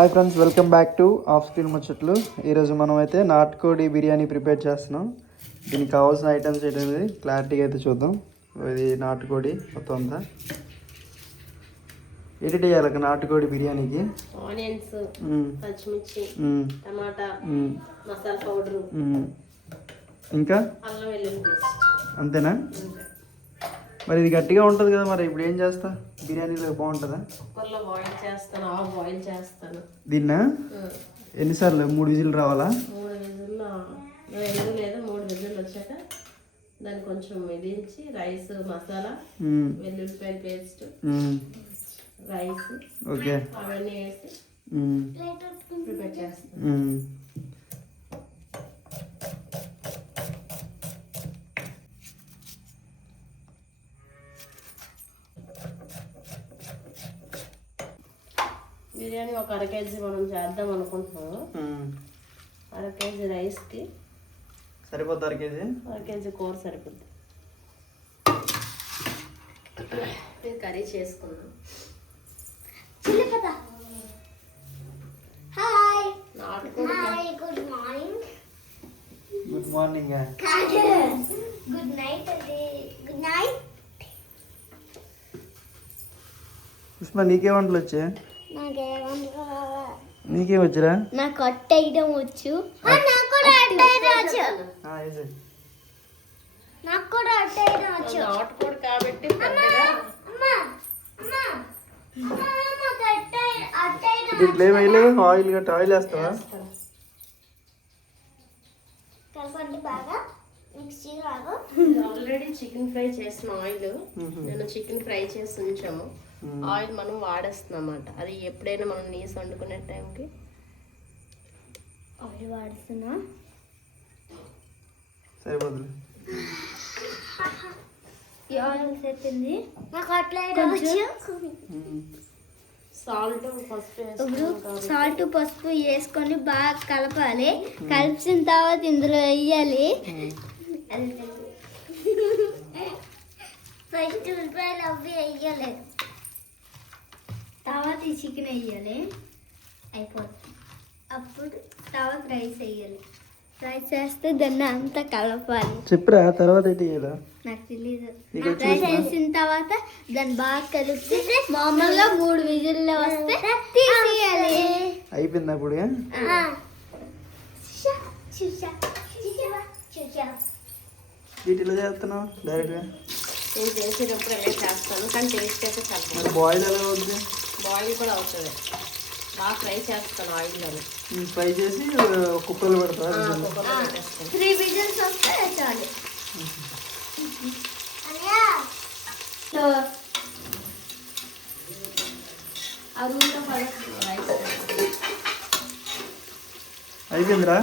Hi friends, welcome back to off screen ముచ్చట్లు. ఈరోజు మనం అయితే నాటుకోడి బిర్యానీ ప్రిపేర్ చేస్తున్నాం. దీనికి కావాల్సిన ఐటమ్స్ ఏంటనేది క్లారిటీగా అయితే చూద్దాం. ఇది నాటుకోడి మొత్తం అంతా ఎడిట్ చేయాలి. నాటుకోడి బిర్యానీకి ఆనియన్స్, పచ్చిమిర్చి, టమాటా, మసాలా పౌడర్, ఇంకా అల్లం వెల్లుల్లి పేస్ట్. అంతేనా? మరి ఇది గట్టిగా ఉంటుంది కదా, మరి ఇప్పుడు ఏం చేస్తా? బిర్యానీలో బాగుంటుందా? కుక్కర్లో బాయిల్ చేస్తాను, హాఫ్ బాయిల్ చేస్తాను. దీన్నా ఎన్నిసార్లు? 3 విజిల్ రావాలా? 3 విజిల్లో 2 లేదా 3 విజిల్ వచ్చాక దాన్ని కొంచెం ఇదించి రైస్, మసాలా, వెల్లుల్లిపాయ పేస్ట్, రైస్, ఓకే, అవన్నీ వేసి ప్రిపేర్ చేస్తాను. బిర్యానీ ఒక 1/2 కేజీ మనం చేద్దాం అనుకుంటున్నాము. 1/2 కేజీ రైస్కి సరిపోద్ది. 1/2 కేజీ? 1/2 కేజీ కూర సరిపోద్ది. నేను కర్రీ చేసుకున్నాను. Good morning. Good night. Good night. Pushpa, నీకే వంటలు వచ్చా? నీకేం వచ్చరా? నాకు అట్ట వేయడం వచ్చు. నాకు కూడా అట్ట వేయడం వచ్చు. నాటుకోడి కాబట్టి దీంట్లో ఏం వేయలేదు. ఆయిల్ గట్ట ఆయిల్ వేస్తావా? కలపండి బాగా. ఆల్రెడీ చికెన్ ఫ్రై చేసిన ఆయిల్ నేను చికెన్ ఫ్రై చేసి ఉంచాము. ఆయిల్ మనం వాడేస్తున్నాం అన్నమాట. అది ఎప్పుడైనా మనం నీసు వండుకునే టైంకి ఆయిల్ వాడుతున్నా. సరిపోతుంది. ఈ ఆయిల్ సరిపోయింది. నాకు అట్లా సాల్ట్, పసుపు సాల్ట్, పసుపు వేసుకొని బాగా కలపాలి. కలిపిన తర్వాత ఇందులో వేయాలి. ఫస్ట్ ఉల్లిపాయలు అవి వేయాలి. తర్వాత ఈ చికెన్ వేయాలి. అయిపోతుంది. అప్పుడు తర్వాత రైస్ వేయాలి. రైస్ వేస్తే దాన్ని అంతా కలపాలి. చెప్పురా తర్వాత ఏంటి చేయాలా? నాకు తెలీదు. రైస్ వేసిన తర్వాత దాన్ని బాగా కలిపి మామూలుగా 3 విజిల్లో వస్తే తీసేయాలి. అయిపోయింది అప్పుడు. వీటిలో చేస్తున్నావు డైరెక్ట్గా? నేను చేసేటప్పుడు ఎలా చేస్తాను, కానీ టేస్ట్ అయితే చాలా బాయిల్ ఎలా అవుతుంది? బాయిల్ కూడా అవుతుంది. బాగా ఫ్రై చేస్తాను ఆయిల్లో. ఫ్రై చేసి కుక్కర్లో పెడతా. 3 విజిల్స్ వస్తే చాలు. అయిపోయిందిరా?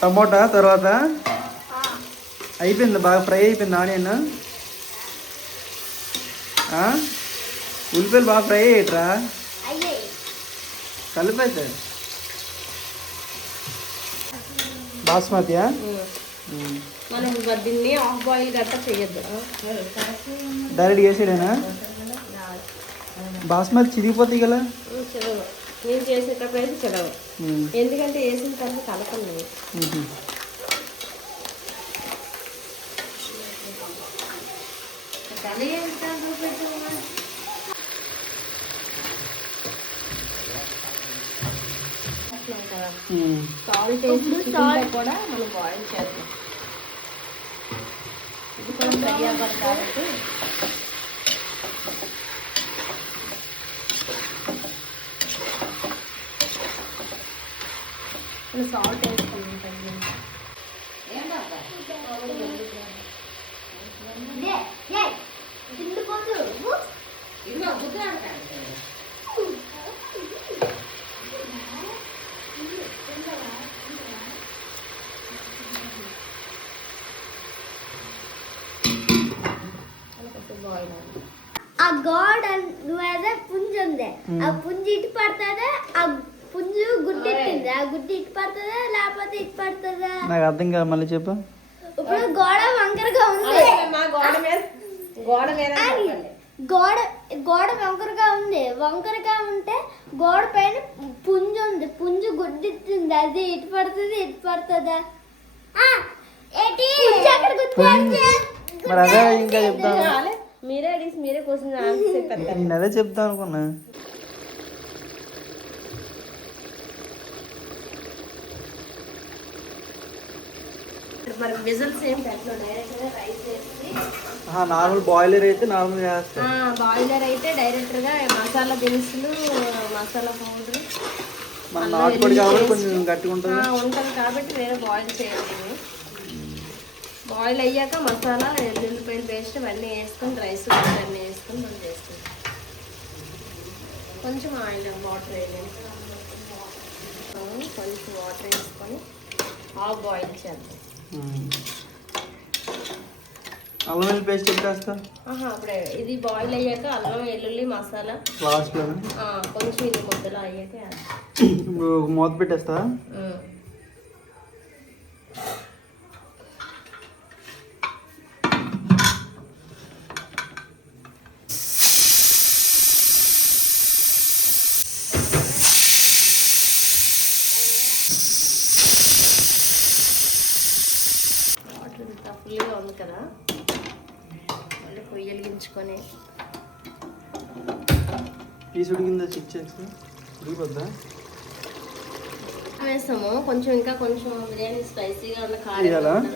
టమోటా తర్వాత అయిపోయింది. బాగా ఫ్రై అయిపోయింది. ఆనియన్, ఉల్లిపాయలు బాగా ఫ్రై అయ్యట్రా? కలిపైతే బాస్మతియా? మనం దీన్ని హాఫ్ బాయిల్ గట్రా చేయొద్దు, డైరెక్ట్ వేసాడేనా? బాస్మతి చిరిగిపోతాయి కదా? నేను చేసేటప్పుడు అయితే చెడవు, ఎందుకంటే వేసిన తర్వాత కలపలేదు. సాల్ట్ వేసి కూడా మనం బాయిల్ చేద్దాం. ఇది కూడా ఫ్రై అవ్వాలి కాబట్టి సాల్ట్ వేసుకున్నాం. ఆ గాడ్ నువ్వేదో పుంజు ఉంది. ఆ పుంజు ఇటు పడుతుందా, ఆ పుంజు గుడ్డెట్టింది. ఆ గుడ్డి ఇటు పడుతుందా లేకపోతే ఇటు పడుతుందా? నాకు అర్థం కాదు, మళ్ళీ చెప్పు. ఇప్పుడు గోడ వంకరగా ఉంది. మా గోడ మీద గోడ మీద చెప్పండి. గోడ గోడ వంకరగా ఉంటే గోడ పైన పుంజు ఉంది. పుంజు గుడ్డిస్తుంది. అది ఇటు పడుతుందా? మరి అదే ఇంకా చెప్తాను. మీరే అడిగి మీరే క్వశ్చన్ ఆన్సర్ చెప్పండి. నేను అదే చెప్తాను అనుకున్నా. మరి విజిల్స్ ఏం పెట్టలో డైరెక్ట్ గా రైస్ వేసి నార్మల్ బాయిలర్ అయితే నార్మల్ చేస్తా. బాయిలర్ అయితే డైరెక్ట్ గా మసాలా దినుసులు, మసాలా పౌడర్, మన నాటుకోడి కాబట్టి కొంచెం గట్టిగా ఉంటుంది. ఉంటుంది కాబట్టి వేరే బాయిల్ చేయాలి. బాయిల్ అయ్యాక మసాలా, ఎల్లుల్లిపాయల పేస్ట్ అన్నీ వేసుకొని, రైస్ అన్నీ వేసుకొని మనం చేసుకుంటాం. కొంచెం ఆయిల్ వాటర్ వేయాలి. కొంచెం వాటర్ వేసుకొని హాఫ్ బాయిల్ చేద్దాం. అల్లం వెల్లుల్లి పేస్ట్ ఎప్పుడు అప్పుడే ఇది బాయిల్ అయ్యాక అల్లం వెల్లుల్లి మసాలా లాస్ట్లో కొంచెం ఇది ముద్దలు అయ్యాక మూత పెట్టేస్తా. వాటర్ ఇంత ఫుల్గా ఉంది కదా, మళ్ళీ పొయ్యి వెలిగించుకొని పీస్ ఉడికిందా చెక్ చేసి ఉడికిపోద్దా వేస్తాము. కొంచెం ఇంకా కొంచెం బిర్యానీ స్పైసీగా ఉన్న కారం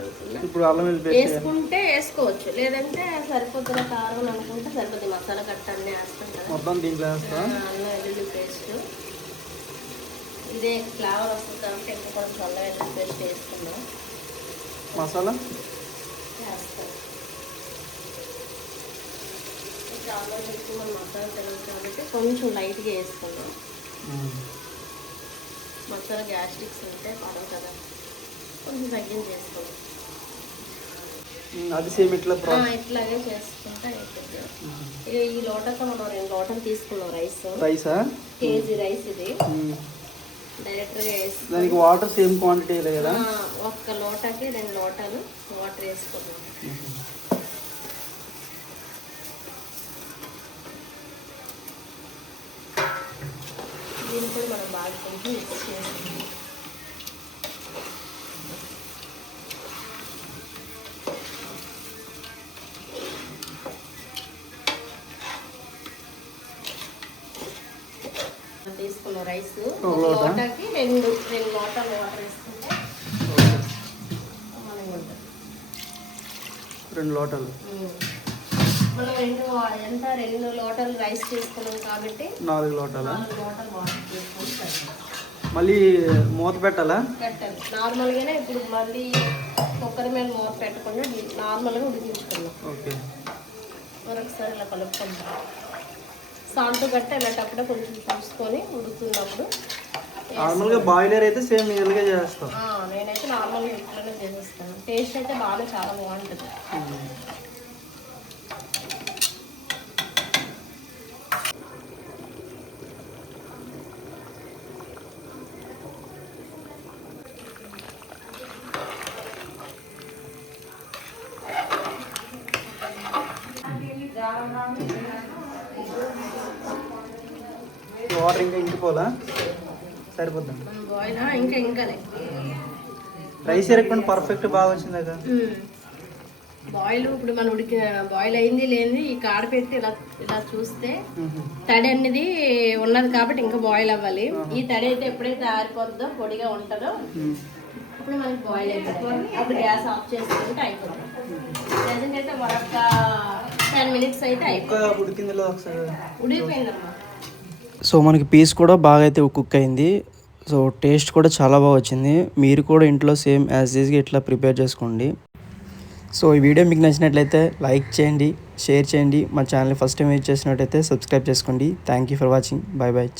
ఇప్పుడు అల్లం వెల్లుల్లి వేసుకుంటే వేసుకోవచ్చు, లేదంటే సరిపోతున్న కారం అనుకుంటే సరిపోతుంది. మసాలా కట్ట అన్నీ వేస్తాం కదా మొత్తం దీంట్లో వేస్తా. అల్లం వెల్లుల్లి పేస్ట్ ఇదే ఫ్లేవర్ వస్తుంది కాబట్టి ఇంకా కొంచెం అల్లం వెల్లుల్లి పేస్ట్ వేసుకున్నాం. మసాలా వేస్తాం. చాలా ఎక్కువ మనం మసాలా తెలియదు కాబట్టి కొంచెం లైట్గా వేసుకున్నాం. మసాలా గ్యాస్ట్రిక్స్ ఉంటే పడవు కదా, కొంచెం తగ్గించి వేసుకోండి. అది సేమ్ ఇట్లాగే చేసుకుంటే అయిపోతుంది. ఇక ఈ లోటతో మనం 2 లోటలు తీసుకున్నాం రైసా, కేజీ రైస్ ఇది. డైరెక్ట్గా వేసి దానికి వాటర్ సేమ్ క్వాంటిటీ కదా, 1 లోటాకి 2 లోటాలు వాటర్ వేసుకున్నాం. దీన్ని కూడా మనం బాగా కొంచెం మిక్స్ చేసుకుంటాం. తీసుకున్న రైస్ లోటాకి 2 లోటాలు వాటర్ వేసుకుంటే 2 లోటాలు. మనం 2 లోటాలు రైస్ చేసుకున్నాం కాబట్టి 4 లోటాలు. 4 లోటాలు వాటర్ తీసుకొని మళ్ళీ మూత పెట్టాలా? పెట్టాలి. నార్మల్గానే ఇప్పుడు మళ్ళీ కుక్కర్ మీద మూత పెట్టకుండా నార్మల్గా ఉడికించుకున్నాం. ఓకే, మరొకసారి ఇలా కలుపుకుంటాం. సాల్ట్ గట్ట ఇలాంటప్పుడే కొంచెం చూసుకొని ఉడుకుతున్నప్పుడు. నార్మల్గా బాయిలర్ అయితే సేమ్ ఇలాగే చేస్తాం. నేనైతే నార్మల్గా ఇట్లనే చేసేస్తాను. టేస్ట్ అయితే బాగా చాలా బాగుంటుంది. వాటర్ ఇంకా ఇంకిపోలా సరిపోద్దా? బాయిల్ ఇంకానే రైస్ ఎరగకుండా పర్ఫెక్ట్ బాగా వచ్చింది కదా. బాయిల్ ఇప్పుడు మనం బాయిల్ అయింది లేని ఈ కాడ పెట్టి ఇలా చూస్తే తడి అనేది ఉన్నది కాబట్టి ఇంకా బాయిల్ అవ్వాలి. ఈ తడి అయితే ఎప్పుడైతే ఆరిపోద్దో పొడిగా ఉంటుందో అప్పుడు మనకి బాయిల్ అయిపోతుంది. అప్పుడు గ్యాస్ ఆఫ్ చేసుకుంటే అయిపోతుంది. ప్రజెంట్ అయితే మరొక 10 minutes అయితే అయిపోతుంది. ఉడికిందిలో ఒకసారి ఉడికిపోయిందమ్మా. సో మనకి పీస్ కూడా బాగా అయితే కుక్ అయింది. సో టేస్ట్ కూడా చాలా బాగా వచ్చింది. మీరు కూడా ఇంట్లో సేమ్ యాజ్ ఈజ్గా ఇట్లా ప్రిపేర్ చేసుకోండి. సో ఈ వీడియో మీకు నచ్చినట్లయితే లైక్ చేయండి, షేర్ చేయండి. మా ఛానల్ ఫస్ట్ టైం విజిట్ చేసినట్టయితే సబ్స్క్రైబ్ చేసుకోండి. Thank you for watching. Bye bye.